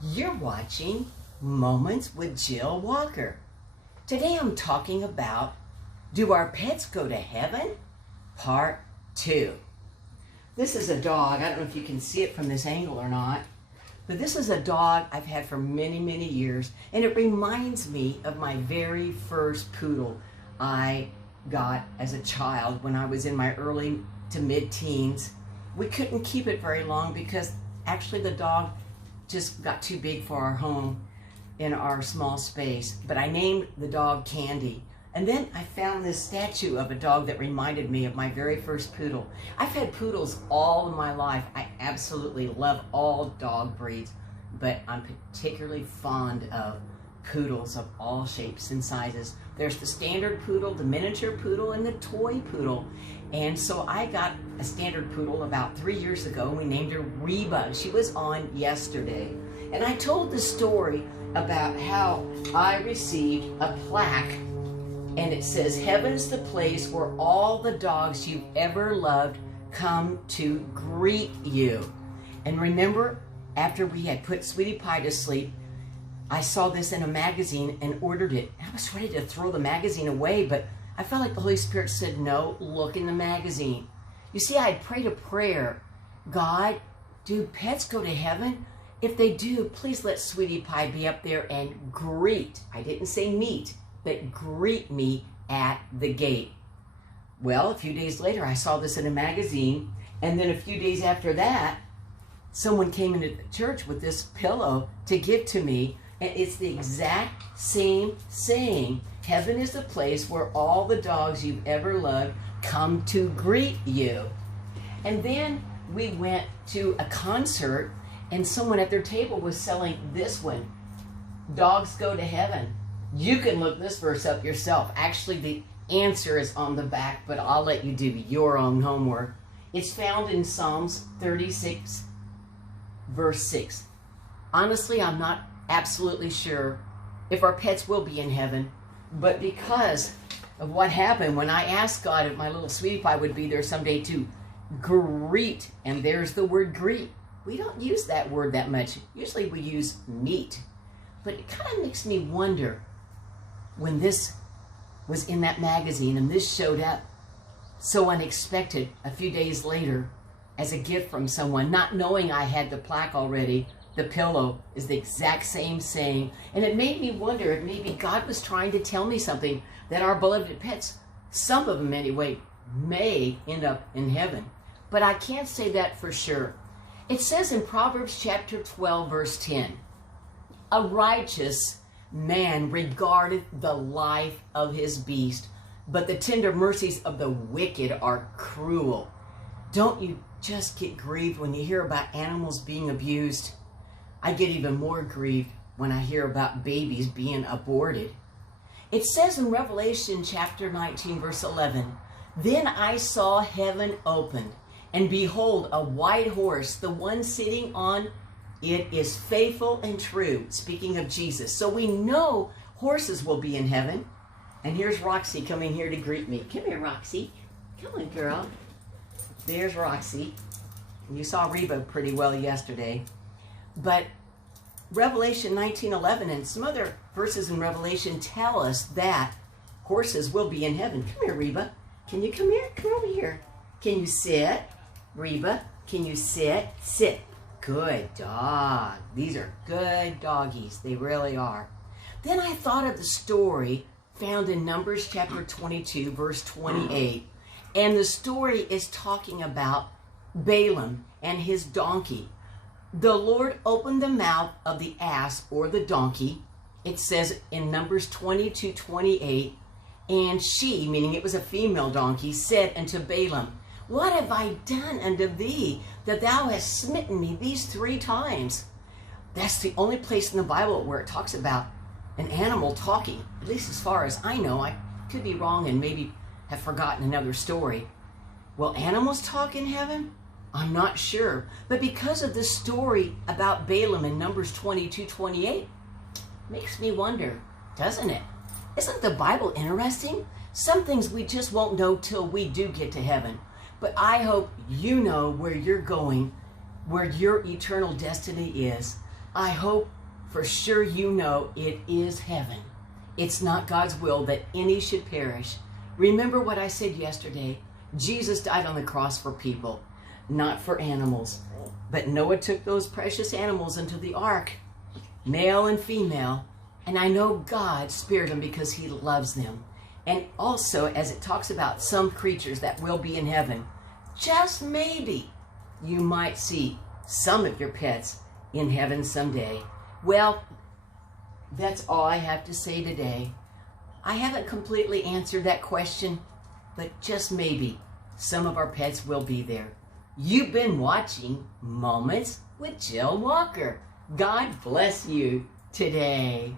You're watching Moments with Jill Walker. Today I'm talking about Do Our Pets Go to Heaven? Part 2. This is a dog. I don't know if you can see it from this angle or not, but this is a dog I've had for many, many years, and it reminds me of my very first poodle I got as a child when I was in my early to mid-teens. We couldn't keep it very long because actually the dog just got too big for our home in our small space. But I named the dog Candy. And then I found this statue of a dog that reminded me of my very first poodle. I've had poodles all of my life. I absolutely love all dog breeds, but I'm particularly fond of poodles of all shapes and sizes. There's the standard poodle, the miniature poodle, and the toy poodle. And so I got a standard poodle about 3 years ago. We named her Reba. She was on yesterday. And I told the story about how I received a plaque, and it says, "Heaven's the place where all the dogs you've ever loved come to greet you." And remember, after we had put Sweetie Pie to sleep, I saw this in a magazine and ordered it. I was ready to throw the magazine away, but I felt like the Holy Spirit said, "No, look in the magazine." You see, I had prayed a prayer. God, do pets go to heaven? If they do, please let Sweetie Pie be up there and greet. I didn't say meet, but greet me at the gate. Well, a few days later, I saw this in a magazine. And then a few days after that, someone came into the church with this pillow to give to me. And it's the exact same saying. Heaven is the place where all the dogs you've ever loved come to greet you. And then we went to a concert, and someone at their table was selling this one, Dogs Go to Heaven. You can look this verse up yourself. Actually, the answer is on the back, but I'll let you do your own homework. It's found in Psalms 36, verse 6. Honestly, I'm not absolutely sure if our pets will be in heaven, but because of what happened when I asked God if my little Sweetie Pie would be there someday to greet, and there's the word greet. We don't use that word that much. Usually we use meet, but it kind of makes me wonder when this was in that magazine and this showed up so unexpected a few days later as a gift from someone, not knowing I had the plaque already. The pillow is the exact same saying, and it made me wonder if maybe God was trying to tell me something, that our beloved pets, some of them anyway, may end up in heaven. But I can't say that for sure. It says in Proverbs chapter 12, verse 10, "A righteous man regardeth the life of his beast, but the tender mercies of the wicked are cruel." Don't you just get grieved when you hear about animals being abused? I get even more grieved when I hear about babies being aborted. It says in Revelation chapter 19, verse 11, "Then I saw heaven opened, and behold, a white horse, the one sitting on it is faithful and true," speaking of Jesus. So we know horses will be in heaven. And here's Roxy coming here to greet me. Come here, Roxy. Come on, girl. There's Roxy. You saw Reba pretty well yesterday. But Revelation 19:11 and some other verses in Revelation tell us that horses will be in heaven. Come here, Reba. Can you come here? Come over here. Can you sit? Reba, can you sit? Sit. Good dog. These are good doggies. They really are. Then I thought of the story found in Numbers chapter 22, verse 28. And the story is talking about Balaam and his donkey. The Lord opened the mouth of the ass or the donkey. It says in Numbers 22:28, and she, meaning it was a female donkey, said unto Balaam, "What have I done unto thee, that thou hast smitten me these 3 times? That's the only place in the Bible where it talks about an animal talking, at least as far as I know. I could be wrong and maybe have forgotten another story. Will animals talk in heaven? I'm not sure. But because of this story about Balaam in Numbers 22:28, makes me wonder, doesn't it? Isn't the Bible interesting? Some things we just won't know till we do get to heaven. But I hope you know where you're going, where your eternal destiny is. I hope for sure you know it is heaven. It's not God's will that any should perish. Remember what I said yesterday. Jesus died on the cross for people, not for animals. But Noah took those precious animals into the ark, male and female, and I know God spared them because he loves them. And also, as it talks about some creatures that will be in heaven, just maybe you might see some of your pets in heaven someday. Well, that's all I have to say today. I haven't completely answered that question, but just maybe some of our pets will be there. You've been watching Moments with Jill Walker. God bless you today.